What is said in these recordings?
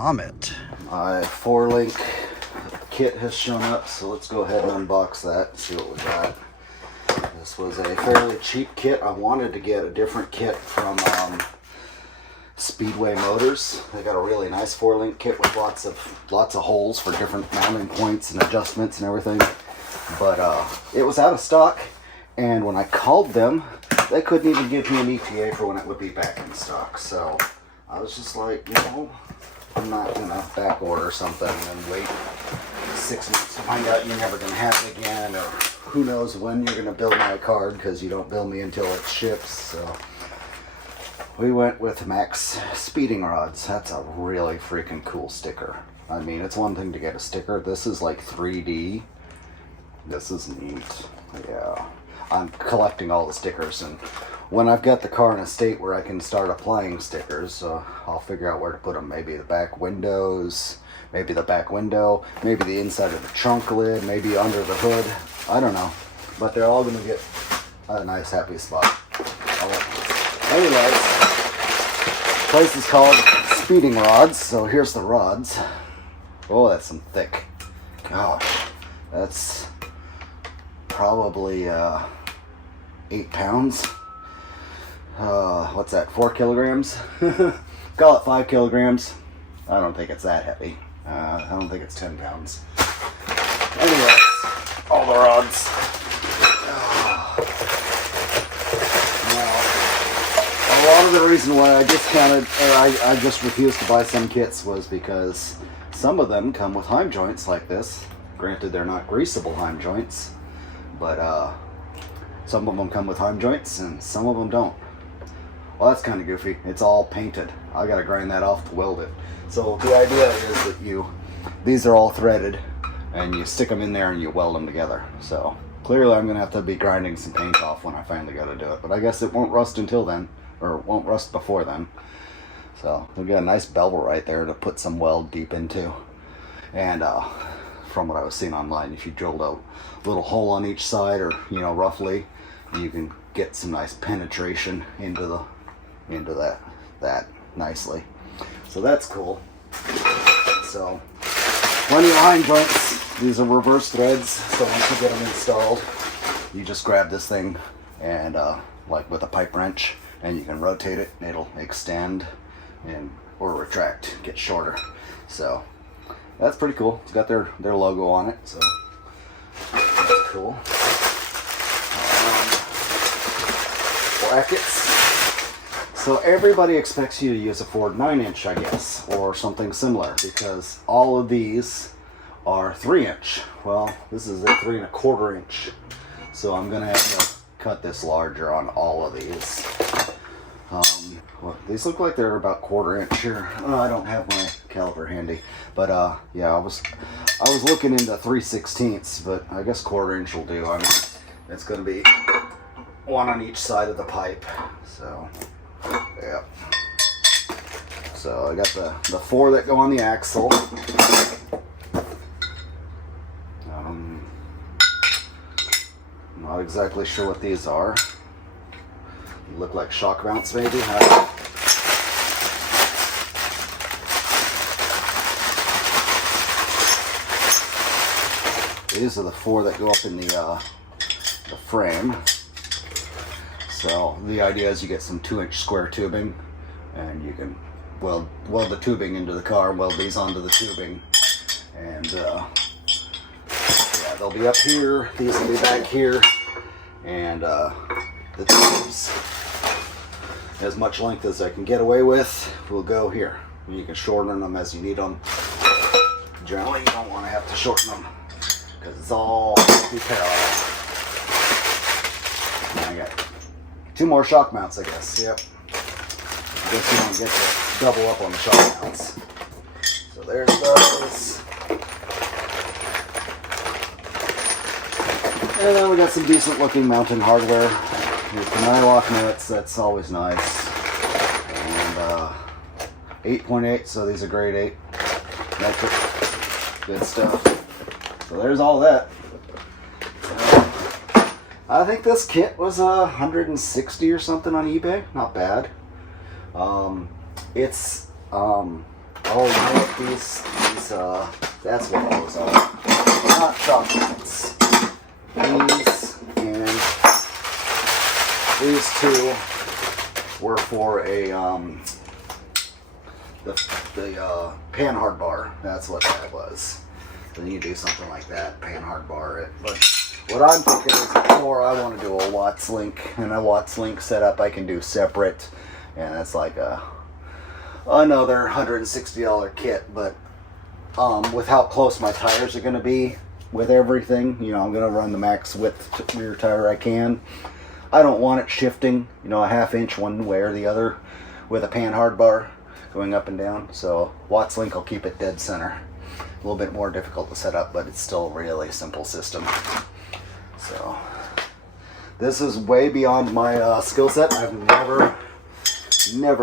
Comet. My 4-link kit has shown up, so let's go ahead and unbox that and see what we got. This was a fairly cheap kit. I wanted to get a different kit from Speedway Motors. They got a really nice 4-link kit with lots of holes for different mounting points and adjustments and everything. But it was out of stock, and when I called them, they couldn't even give me an ETA for when it would be back in stock. So I was just like, I'm not gonna back order something and wait 6 months to find out you're never gonna have it again, or who knows when you're gonna bill my card, because you don't bill me until it ships. So we went with Max speeding rods. That's a really freaking cool sticker. I mean, it's one thing to get a sticker. This is like 3D. This is neat. Yeah. I'm collecting all the stickers, and when I've got the car in a state where I can start applying stickers, I'll figure out where to put them. Maybe the back windows, maybe the back window, maybe the inside of the trunk lid, maybe under the hood. I don't know. But they're all going to get a nice, happy spot. Anyways, the place is called Speeding Rods, so here's the rods. Oh, that's some thick. Gosh, that's probably 8 pounds. What's that, 4 kilograms? Call it 5 kilograms. I don't think it's that heavy. I don't think it's 10 pounds. Anyways, all the rods. Now, a lot of the reason why I discounted, or I just refused to buy some kits, was because some of them come with heim joints like this. Granted, they're not greasable heim joints, but some of them come with heim joints and some of them don't. Well, that's kind of goofy. It's all painted. I gotta grind that off to weld it. So the idea is that these are all threaded, and you stick them in there and you weld them together. So clearly I'm gonna have to be grinding some paint off when I finally gotta do it. But I guess it won't rust until then, or won't rust before then. So they've got a nice bevel right there to put some weld deep into. And from what I was seeing online, if you drilled a little hole on each side, or roughly, you can get some nice penetration into that nicely. So that's cool. So plenty of line joints. These are reverse threads, so once you get them installed, you just grab this thing and like with a pipe wrench, and you can rotate it, and it'll extend or retract, get shorter. So that's pretty cool. It's got their logo on it, so that's cool. Brackets. So everybody expects you to use a Ford 9-inch, I guess, or something similar, because all of these are 3-inch. Well, this is a 3 1/4 inch. So I'm gonna have to cut this larger on all of these. Well, these look like they're about 1/4 inch here. I don't have my caliper handy, but yeah, I was looking into 3/16, but I guess 1/4 inch will do. I mean, it's gonna be one on each side of the pipe. So yeah. So I got the 4 that go on the axle. Not exactly sure what these are. Look like shock mounts, maybe. These are the 4 that go up in the frame. So the idea is you get some 2-inch square tubing, and you can weld the tubing into the car, weld these onto the tubing, and yeah, they'll be up here. These will be back here, and the tubes, as much length as I can get away with, will go here. You can shorten them as you need them. Generally, you don't want to have to shorten them because it's all be parallel. I got 2 more shock mounts, I guess. Yep. I guess you don't get to double up on the shock mounts. So there's those. And then we got some decent looking mounting hardware. Here's the nylock nuts, that's always nice. And 8.8, so these are grade 8 metric. Good stuff. So there's all that. I think this kit was $160 or something on eBay. Not bad. It's a Oh, you know what? These, that's what those are. Not chocolates. These and these two were for a, the pan hard bar. That's what that was. So you do something like that, pan hard bar it. But what I'm thinking is, before I want to do a Watts link, and a Watts link setup I can do separate, and that's like another $160 kit. But with how close my tires are going to be with everything, you know, I'm going to run the max width rear tire I can. I don't want it shifting, you know, a ½ inch one way or the other with a pan hard bar going up and down. So Watts link will keep it dead center. A little bit more difficult to set up, but it's still a really simple system. So this is way beyond my skill set. I've never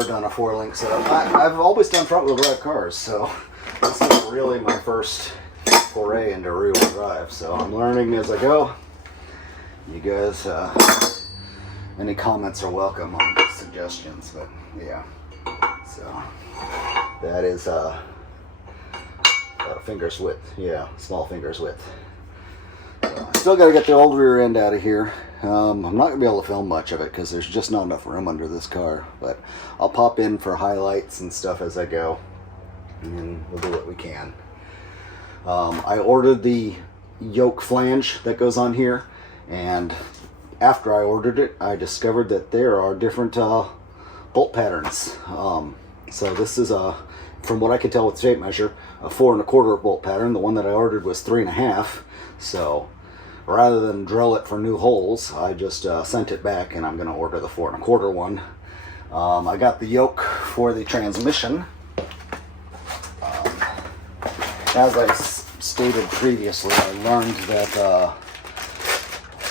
done a 4-link setup. I've always done front wheel drive cars, so this is really my first foray into rear wheel drive. So I'm learning as I go. You guys, any comments are welcome on suggestions, but yeah. So that is about a finger's width. Yeah, small finger's width. So I still got to get the old rear end out of here. I'm not going to be able to film much of it because there's just not enough room under this car. But I'll pop in for highlights and stuff as I go, and we'll do what we can. I ordered the yoke flange that goes on here, and after I ordered it, I discovered that there are different bolt patterns. So this is from what I can tell with tape measure, a 4 1/4 bolt pattern. The one that I ordered was 3 1/2. So rather than drill it for new holes, I just sent it back, and I'm going to order the 4 1/4 one. I got the yoke for the transmission. As I stated previously, I learned that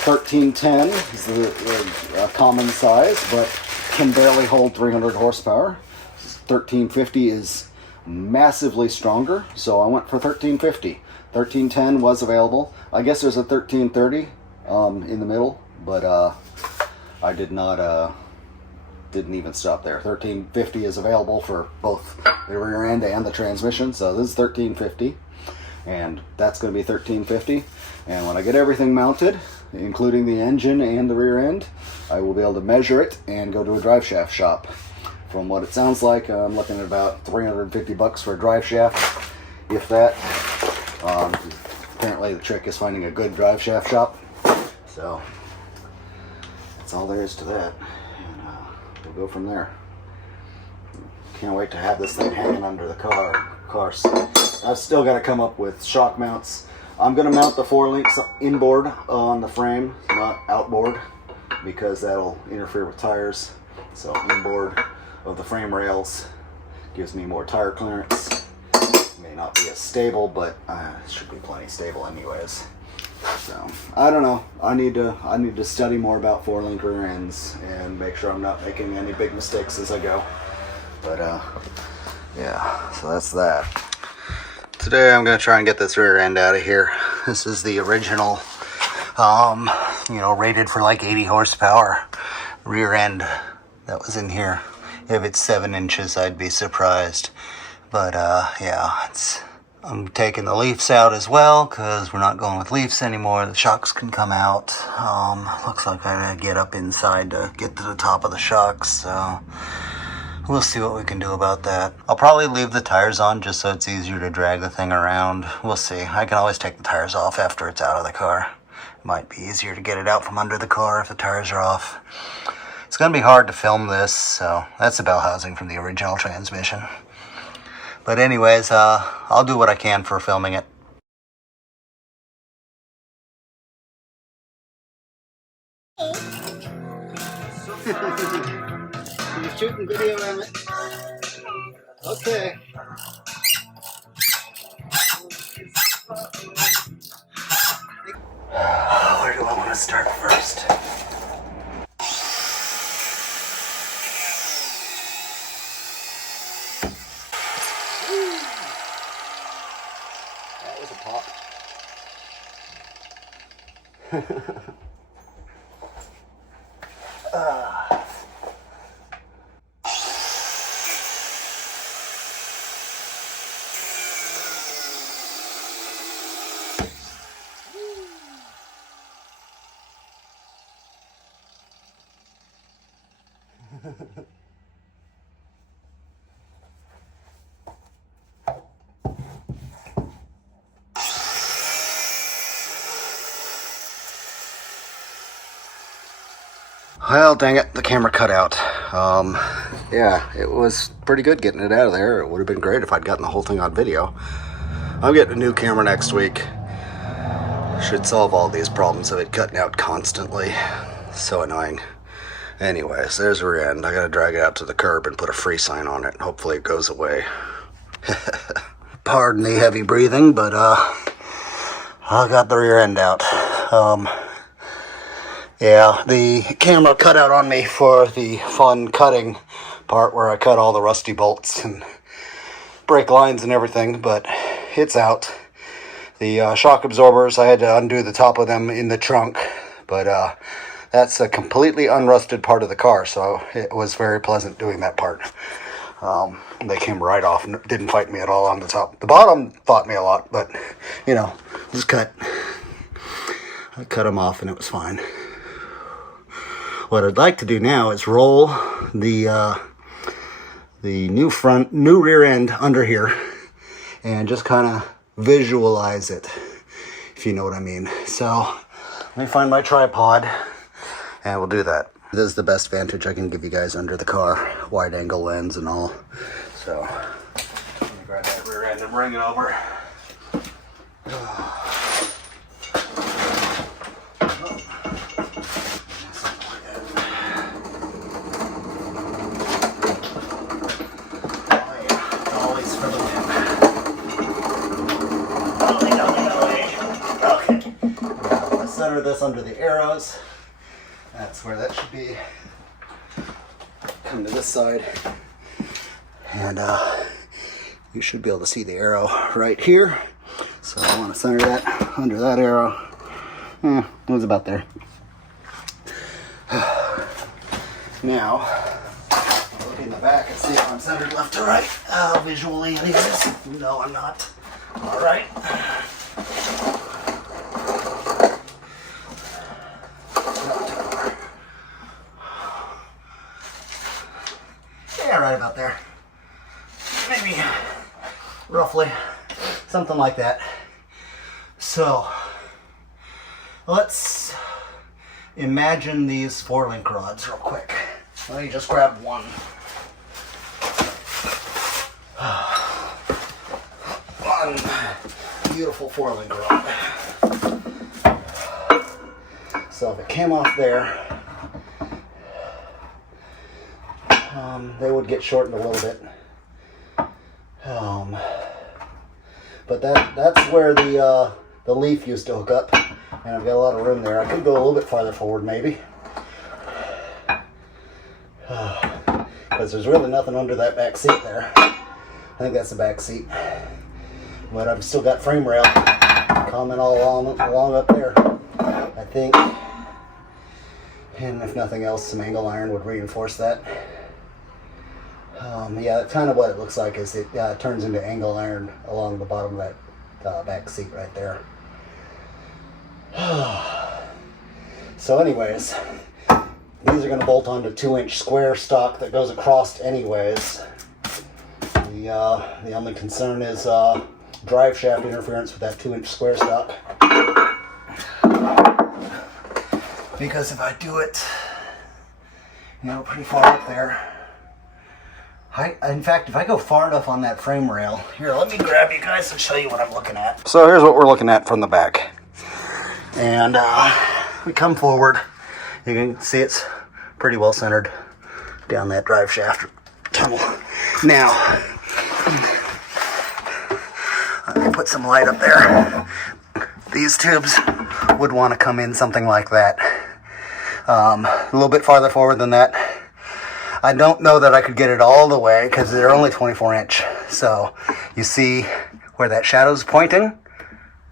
1310 is the common size, but can barely hold 300 horsepower. 1350 is massively stronger, so I went for 1350. 1310 was available. I guess there's a 1330 in the middle, but I didn't even stop there. 1350 is available for both the rear end and the transmission, so this is 1350, and that's going to be 1350. And when I get everything mounted, including the engine and the rear end, I will be able to measure it and go to a drive shaft shop. From what it sounds like, I'm looking at about $350 for a drive shaft, if that. Apparently the trick is finding a good drive shaft shop. So that's all there is to that, and we'll go from there. Can't wait to have this thing hanging under the car. I've still got to come up with shock mounts. I'm going to mount the 4 links inboard on the frame, not outboard, because that'll interfere with tires. So inboard of the frame rails gives me more tire clearance. May not be as stable, but it should be plenty stable anyways. So I don't know. I need to study more about 4-link rear ends and make sure I'm not making any big mistakes as I go. But yeah, so that's that. Today I'm going to try and get this rear end out of here. This is the original, rated for like 80 horsepower rear end that was in here. If it's 7 inches, I'd be surprised. But yeah, I'm taking the leafs out as well because we're not going with leafs anymore. The shocks can come out. Looks like I gotta get up inside to get to the top of the shocks. So we'll see what we can do about that. I'll probably leave the tires on just so it's easier to drag the thing around. We'll see. I can always take the tires off after it's out of the car. It might be easier to get it out from under the car if the tires are off. It's going to be hard to film this, so that's the bell housing from the original transmission. But anyways, I'll do what I can for filming it. You're shooting video, Emmett? Okay. Where do I want to start first? That was a pop. Well, dang it, the camera cut out. Yeah, it was pretty good getting it out of there. It would have been great if I'd gotten the whole thing on video. I'm getting a new camera next week. Should solve all these problems of it cutting out constantly. So annoying. Anyways, there's the rear end. I gotta drag it out to the curb and put a free sign on it. Hopefully it goes away. Pardon the heavy breathing, but I got the rear end out. Yeah, the camera cut out on me for the fun cutting part where I cut all the rusty bolts and brake lines and everything, but it's out. The shock absorbers, I had to undo the top of them in the trunk, but that's a completely unrusted part of the car, so it was very pleasant doing that part. They came right off and didn't fight me at all on the top. The bottom fought me a lot, but, you know, just I cut them off and it was fine. What I'd like to do now is roll the new rear end under here and just kind of visualize it, if you know what I mean. So let me find my tripod and we'll do that. This is the best vantage I can give you guys under the car, wide angle lens and all. So let me grab that rear end and bring it over. Center this under the arrows. That's where that should be. Come to this side. And you should be able to see the arrow right here. So I want to center that under that arrow. It was about there. Now, look in the back and see if I'm centered left to right. Visually anyways. No, I'm not. All right. Yeah, right about there. Maybe roughly something like that. So let's imagine these 4-link rods real quick. Let me just grab one. One beautiful 4-link rod. So if it came off there, they would get shortened a little bit. But that's where the leaf used to hook up, and I've got a lot of room there. I could go a little bit farther forward maybe, because there's really nothing under that back seat there. I think that's the back seat, but I've still got frame rail coming all along up there, I think. And if nothing else, some angle iron would reinforce that. Yeah, that's kind of what it looks like. Is it turns into angle iron along the bottom of that back seat right there. So anyways, these are going to bolt onto 2-inch square stock that goes across anyways. The only concern is drive shaft interference with that 2-inch square stock. Because if I do it, pretty far up there, in fact, if I go far enough on that frame rail, here, let me grab you guys and show you what I'm looking at. So here's what we're looking at from the back. And we come forward. You can see it's pretty well centered down that drive shaft tunnel. Now, let me put some light up there. These tubes would want to come in something like that. A little bit farther forward than that. I don't know that I could get it all the way because they're only 24-inch. So you see where that shadow's pointing?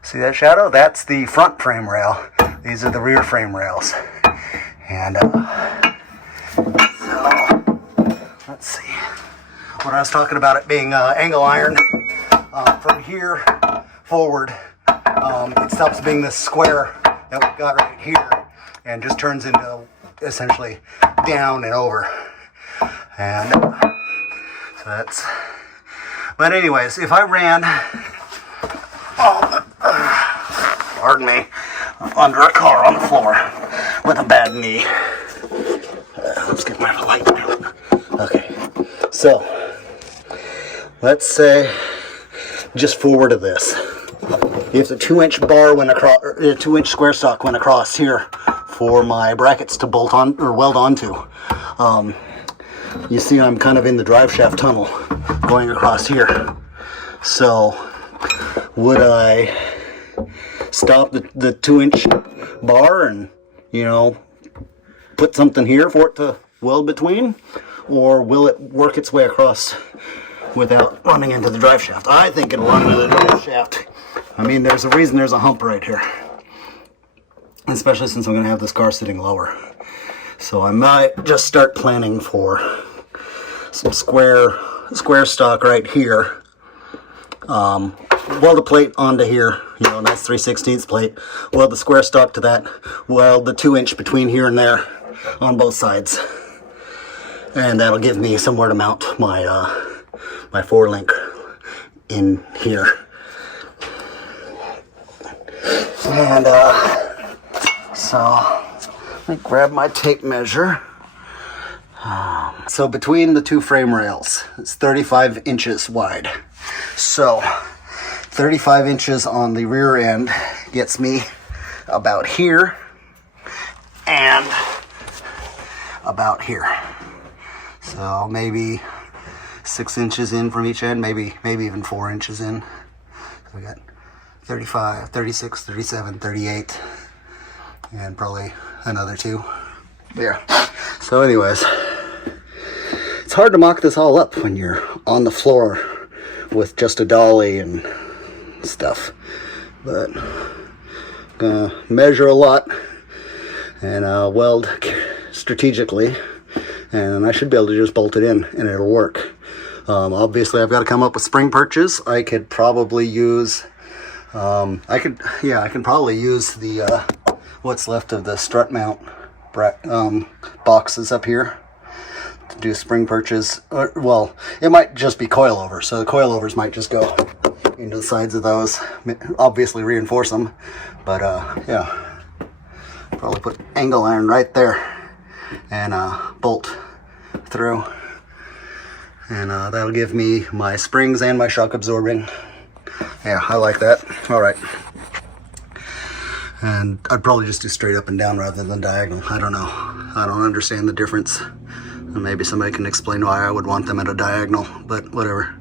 See that shadow? That's the front frame rail. These are the rear frame rails. And so let's see. When I was talking about it being angle iron, from here forward, it stops being this square that we got right here and just turns into essentially down and over. And so that's, but anyways, if I ran, pardon me, under a car on the floor with a bad knee. Let's get my light down. Okay, so let's say just forward of this. If the 2-inch bar went across, or 2-inch square stock went across here for my brackets to bolt on or weld onto, you see I'm kind of in the drive shaft tunnel going across here. So would I stop the 2-inch bar and, you know, put something here for it to weld between, or will it work its way across without running into the drive shaft? I think it'll run into the drive shaft. I mean, there's a reason there's a hump right here, especially since I'm going to have this car sitting lower. So I might just start planning for some square stock right here. Weld a plate onto here, you know, nice 3/16 plate. Weld the square stock to that. Weld the 2-inch between here and there on both sides, and that'll give me somewhere to mount my my 4-link in here. And so let me grab my tape measure. So between the two frame rails, it's 35 inches wide. So 35 inches on the rear end gets me about here and about here. So maybe 6 inches in from each end, maybe even 4 inches in. So we got 35, 36, 37, 38, and probably another 2 there. So anyways, it's hard to mock this all up when you're on the floor with just a dolly and stuff, but I'm gonna measure a lot and weld strategically, and I should be able to just bolt it in and it'll work. Obviously I've got to come up with spring perches. I could probably use I can probably use the what's left of the strut mount boxes up here to do spring perches. Well, it might just be coilovers, so the coilovers might just go into the sides of those. Obviously reinforce them, but yeah, probably put angle iron right there and bolt through, and that'll give me my springs and my shock absorbing. Yeah, I like that. All right. And I'd probably just do straight up and down rather than diagonal. I don't know. I don't understand the difference. Maybe somebody can explain why I would want them at a diagonal, but whatever.